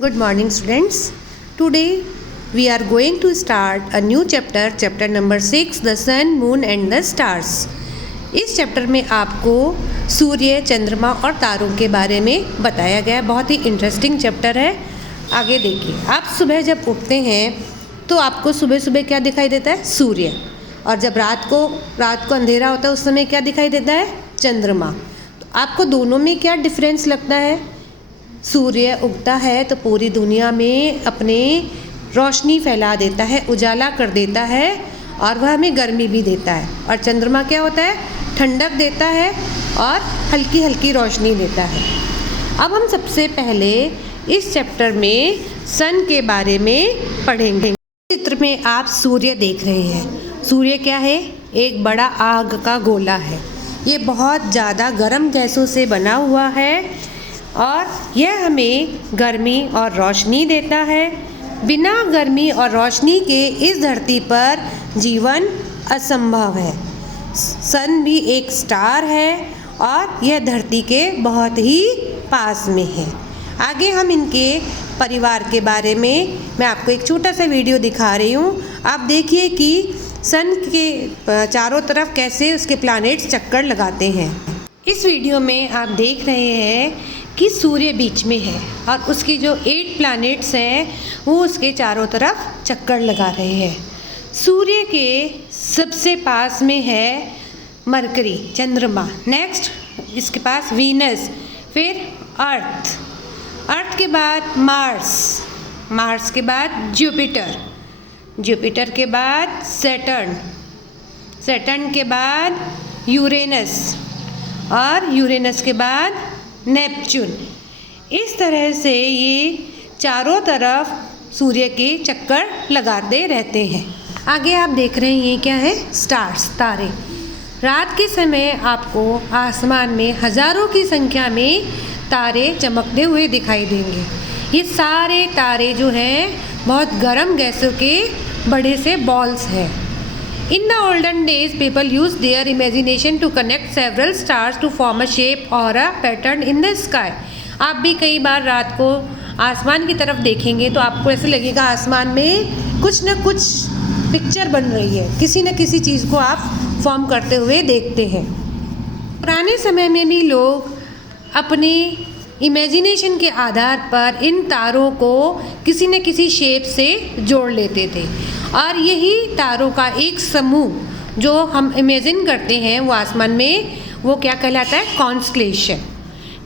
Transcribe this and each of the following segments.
Good morning, students. Today we are going to start a new chapter number 6, the sun, moon and the stars. इस chapter में आपको सूर्य, चंद्रमा और तारों के बारे में बताया गया है। बहुत ही इंटरेस्टिंग चैप्टर है। आगे देखिए, आप सुबह जब उठते हैं तो आपको सुबह सुबह क्या दिखाई देता है? सूर्य। और जब रात को अंधेरा होता है उस समय क्या दिखाई देता है? चंद्रमा। तो आपको दोनों में क्या डिफरेंस लगता है? सूर्य उगता है तो पूरी दुनिया में अपने रोशनी फैला देता है, उजाला कर देता है और वह हमें गर्मी भी देता है। और चंद्रमा क्या होता है? ठंडक देता है और हल्की हल्की रोशनी देता है। अब हम सबसे पहले इस चैप्टर में सन के बारे में पढ़ेंगे। चित्र में आप सूर्य देख रहे हैं। सूर्य क्या है? एक बड़ा आग का गोला है। ये बहुत ज़्यादा गर्म गैसों से बना हुआ है और यह हमें गर्मी और रोशनी देता है। बिना गर्मी और रोशनी के इस धरती पर जीवन असंभव है। सन भी एक स्टार है और यह धरती के बहुत ही पास में है। आगे हम इनके परिवार के बारे में मैं आपको एक छोटा सा वीडियो दिखा रही हूँ। आप देखिए कि सन के चारों तरफ कैसे उसके प्लैनेट्स चक्कर लगाते हैं। इस वीडियो में आप देख रहे हैं कि सूर्य बीच में है और उसकी जो 8 प्लैनेट्स हैं वो उसके चारों तरफ चक्कर लगा रहे हैं। सूर्य के सबसे पास में है मरकरी, चंद्रमा। नेक्स्ट इसके पास वीनस, फिर अर्थ के बाद मार्स के बाद जुपिटर के बाद सैटर्न के बाद यूरेनस और यूरेनस के बाद नेपच्यून। इस तरह से ये चारों तरफ सूर्य के चक्कर लगाते रहते हैं। आगे आप देख रहे हैं ये क्या है? स्टार्स, तारे। रात के समय आपको आसमान में हज़ारों की संख्या में तारे चमकते हुए दिखाई देंगे। ये सारे तारे जो हैं बहुत गर्म गैसों के बड़े से बॉल्स हैं। In the olden days, people used their imagination to connect several stars to form a shape or a pattern in the sky. आप भी कई बार रात को आसमान की तरफ देखेंगे तो आपको ऐसे लगेगा आसमान में कुछ न कुछ पिक्चर बन रही है, किसी न किसी चीज़ को आप फॉर्म करते हुए देखते हैं। पुराने समय में भी लोग अपने इमेजिनेशन के आधार पर इन तारों को किसी न किसी शेप से जोड़ लेते थे और यही तारों का एक समूह जो हम इमेजिन करते हैं वो आसमान में, वो क्या कहलाता है? Constellation.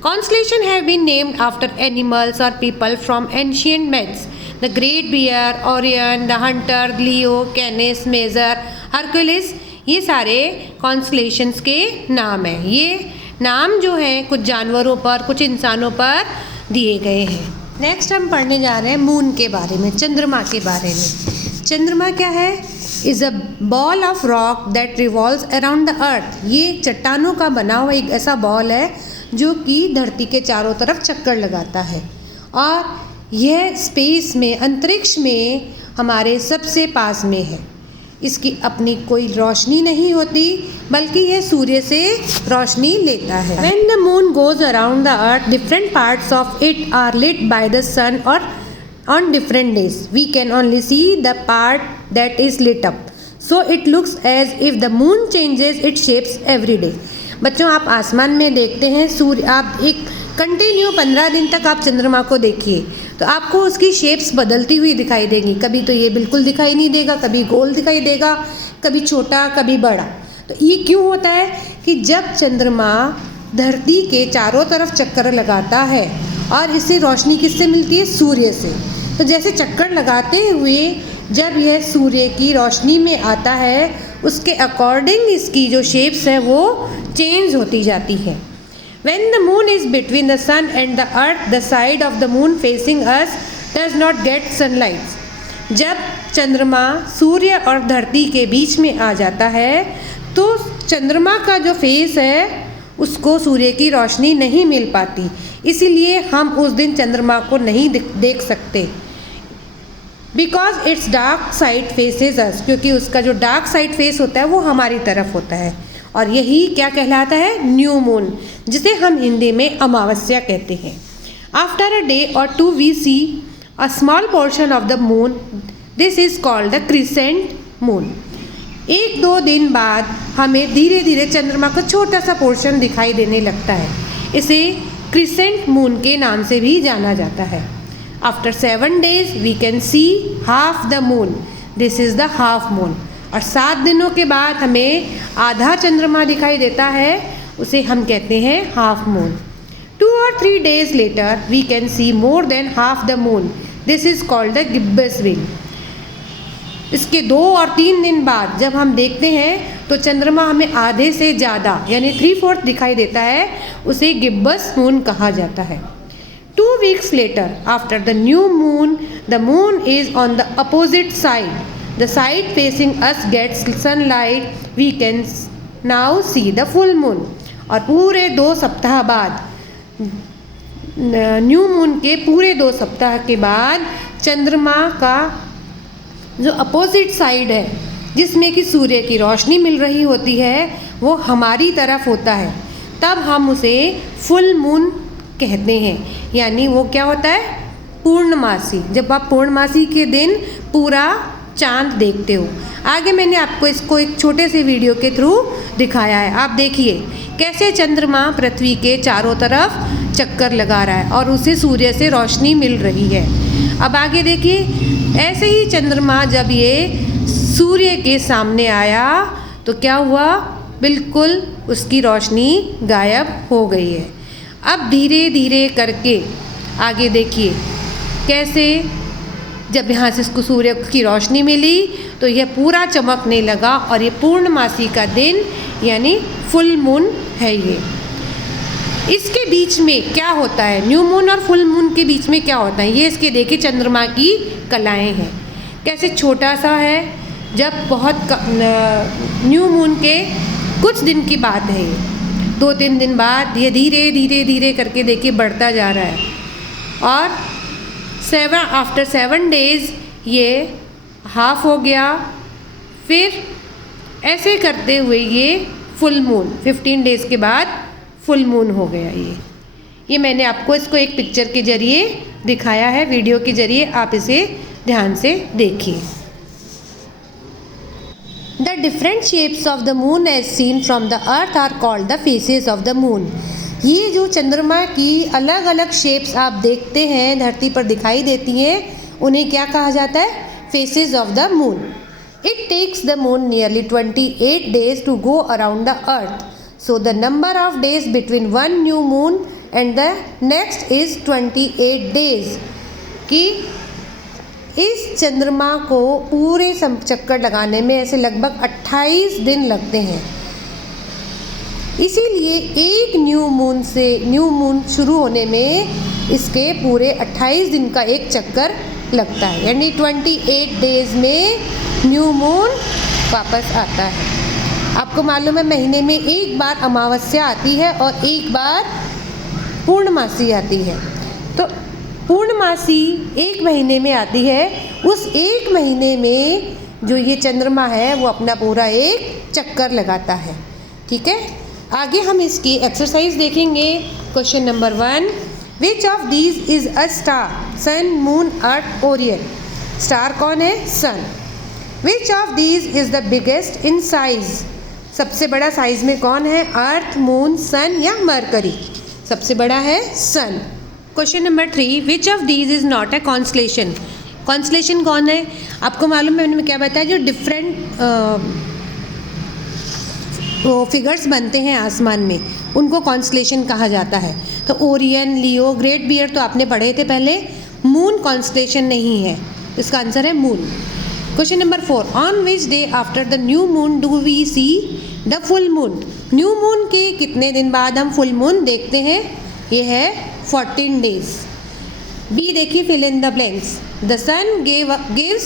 Constellation have been named after animals और people from ancient myths. The Great Bear, Orion, the Hunter, Leo, Canis, Major, Hercules, ये सारे कॉन्स्टलेशंस के नाम हैं। ये नाम जो हैं कुछ जानवरों पर, कुछ इंसानों पर दिए गए हैं। नेक्स्ट हम पढ़ने जा रहे हैं मून के बारे में, चंद्रमा के बारे में। चंद्रमा क्या है? Is a ball of rock that revolves around the earth. ये चट्टानों का बना हुआ एक ऐसा बॉल है जो कि धरती के चारों तरफ चक्कर लगाता है और यह स्पेस में, अंतरिक्ष में हमारे सबसे पास में है। इसकी अपनी कोई रोशनी नहीं होती बल्कि यह सूर्य से रोशनी लेता है। When the moon goes around the earth, different parts of it are lit by the sun or on different days. We can only see the part that is lit up. So it looks as if the moon changes its shapes every day. बच्चों, आप आसमान में देखते हैं सूर्य, आप एक continue 15 दिन तक आप चंद्रमा को देखिए तो आपको उसकी शेप्स बदलती हुई दिखाई देंगी। कभी तो ये बिल्कुल दिखाई नहीं देगा, कभी गोल दिखाई देगा, कभी छोटा, कभी बड़ा। तो ये क्यों होता है कि जब चंद्रमा धरती के चारों तरफ चक्कर लगाता है और इससे रोशनी किससे मिलती है? सूर्य से। तो जैसे चक्कर लगाते हुए जब यह सूर्य की रोशनी में आता है उसके अकॉर्डिंग इसकी जो शेप्स है वो चेंज होती जाती है। When the moon is between the sun and the earth, the side of the moon facing us does not get sunlight. जब चंद्रमा सूर्य और धरती के बीच में आ जाता है तो चंद्रमा का जो फेस है उसको सूर्य की रोशनी नहीं मिल पाती, इसीलिए हम उस दिन चंद्रमा को नहीं देख सकते। Because its dark side faces us, क्योंकि उसका जो डार्क साइड फेस होता है वो हमारी तरफ होता है और यही क्या कहलाता है? न्यू मून, जिसे हम हिंदी में अमावस्या कहते हैं। आफ्टर अ डे और 2 we see a small portion of the moon, this is called the crescent moon. 1-2 दिन बाद हमें धीरे धीरे चंद्रमा का छोटा सा पोर्शन दिखाई देने लगता है, इसे क्रिसेंट मून के नाम से भी जाना जाता है। After 7 days we can see half the moon, this is the half moon. और 7 दिनों के बाद हमें आधा चंद्रमा दिखाई देता है, उसे हम कहते हैं half moon. 2 or 3 days later we can see more than half the moon, this is called the gibbous wing. इसके 2 और 3 दिन बाद जब हम देखते हैं तो चंद्रमा हमें आधे से ज़्यादा यानी 3/4 दिखाई देता है, उसे गिब्बस मून कहा जाता है। 2 weeks later after the new moon, the moon is on the opposite side, the side facing us gets sunlight, we can now see the full moon। और पूरे 2 सप्ताह बाद, न्यू मून के पूरे 2 सप्ताह के बाद चंद्रमा का जो अपोजिट साइड है जिसमें कि सूर्य की रोशनी मिल रही होती है वो हमारी तरफ होता है, तब हम उसे फुल मून कहते हैं। यानी वो क्या होता है, पूर्णमासी, जब आप पूर्णमासी के दिन पूरा चांद देखते हो। आगे मैंने आपको इसको एक छोटे से वीडियो के थ्रू दिखाया है, आप देखिए कैसे चंद्रमा पृथ्वी के चारों तरफ चक्कर लगा रहा है और उसे सूर्य से रोशनी मिल रही है। अब आगे देखिए, ऐसे ही चंद्रमा जब ये सूर्य के सामने आया तो क्या हुआ, बिल्कुल उसकी रोशनी गायब हो गई है। अब धीरे धीरे करके आगे देखिए कैसे जब यहाँ से इसको सूर्य की रोशनी मिली तो यह पूरा चमकने लगा और ये पूर्णमासी का दिन यानी फुल मून है ये। इसके बीच में क्या होता है, न्यू मून और फुल मून के बीच में क्या होता है, ये इसके देखिए चंद्रमा की कलाएं हैं, कैसे छोटा सा है। जब बहुत न्यू मून के कुछ दिन की बात है, ये 2-3 दिन बाद ये धीरे धीरे धीरे करके देखिए बढ़ता जा रहा है और आफ्टर 7 days ये हाफ हो गया, फिर ऐसे करते हुए ये फुल मून 15 days के बाद फुल मून हो गया। ये मैंने आपको इसको एक पिक्चर के जरिए दिखाया है, वीडियो के जरिए आप इसे ध्यान से देखिए। The different shapes of the moon as seen from the earth are called the faces of the moon। ये जो चंद्रमा की अलग अलग शेप्स आप देखते हैं धरती पर दिखाई देती हैं, उन्हें क्या कहा जाता है, phases of the moon. It takes the moon nearly 28 days to go around the earth, so the number of days between one new moon and the next is 28 days। कि इस चंद्रमा को पूरे चक्कर लगाने में ऐसे लगभग 28 दिन लगते हैं, इसीलिए एक न्यू मून शुरू होने में इसके पूरे 28 दिन का एक चक्कर लगता है, यानी 28 days में न्यू मून वापस आता है। आपको मालूम है महीने में एक बार अमावस्या आती है और एक बार पूर्णमासी आती है, तो पूर्णमासी एक महीने में आती है, उस एक महीने में जो ये चंद्रमा है वो अपना पूरा एक चक्कर लगाता है। ठीक है, आगे हम इसकी एक्सरसाइज देखेंगे। Question number 1, which of these is a star, sun, moon, earth, Orion. Star कौन है, sun. Which of these is the biggest in size, सबसे बड़ा साइज में कौन है, अर्थ, मून, सन या मरकरी। सबसे बड़ा है sun. Question number 3, which of these is not a constellation. Constellation कौन है, आपको मालूम है मैंने क्या बताया, जो डिफरेंट फिगर्स बनते हैं आसमान में उनको कॉन्स्टलेशन कहा जाता है। तो ओरियन, लियो, ग्रेट बियर तो आपने पढ़े थे पहले। मून कॉन्स्टलेशन नहीं है, इसका आंसर है moon. Question number 4, on which day after the new moon do we see the full moon. New moon के कितने दिन बाद हम फुल मून देखते हैं, ये है 14 days। बी देखिए, fill in the blanks. The sun gives,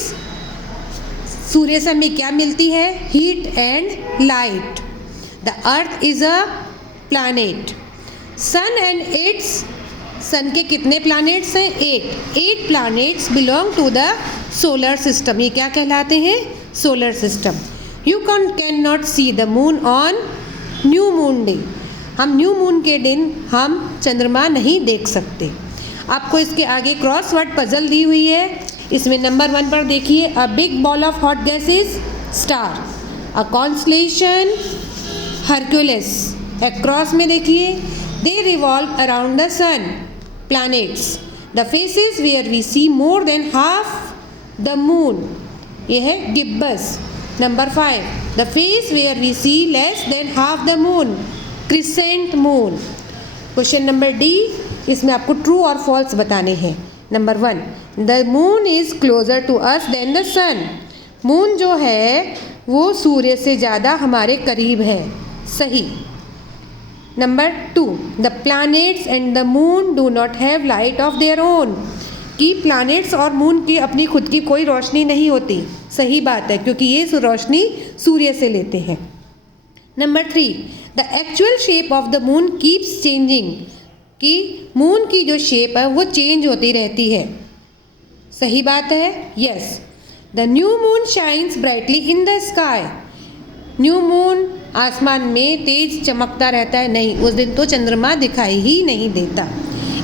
सूर्य से हमें क्या मिलती है, heat and light. The earth is a planet. Sun and its, sun के कितने प्लैनेट्स हैं, 8 planets belong to the solar system. ये क्या कहलाते हैं, solar system. You can not see the moon on new moon day. हम new moon के दिन हम चंद्रमा नहीं देख सकते। आपको इसके आगे क्रॉसवर्ड पजल दी हुई है। इसमें नंबर 1 पर देखिए, a big ball of hot gases star, a constellation Hercules. Across में देखिए, they revolve around the sun, planets, the phases where we see more than half the moon, ये है gibbous. Number 5, the phase where we see less than half the moon, crescent moon. Question number D, इसमें आपको true और false बताने हैं। Number 1, the moon is closer to us than the sun, moon जो है वो सूर्य से ज़्यादा हमारे करीब है, सही। Number 2, the planets and the moon do not have light of their own, कि प्लैनेट्स और मून की अपनी खुद की कोई रोशनी नहीं होती, सही बात है, क्योंकि ये रोशनी सूर्य से लेते हैं। Number 3, the actual shape of the moon keeps changing, कि मून की जो शेप है वो चेंज होती रहती है, सही बात है, yes. The new moon shines brightly in the sky, new moon आसमान में तेज चमकता रहता है, नहीं, उस दिन तो चंद्रमा दिखाई ही नहीं देता।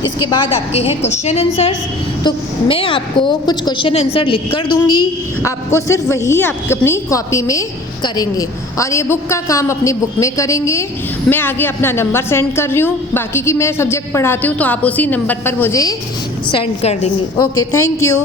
इसके बाद आपके हैं क्वेश्चन आंसर्स, तो मैं आपको कुछ क्वेश्चन आंसर लिख कर दूंगी, आपको सिर्फ वही आप अपनी कॉपी में करेंगे और ये बुक का काम अपनी बुक में करेंगे। मैं आगे अपना नंबर सेंड कर रही हूँ, बाकी की मैं सब्जेक्ट पढ़ाती हूँ तो आप उसी नंबर पर मुझे सेंड कर देंगे। Okay, thank you.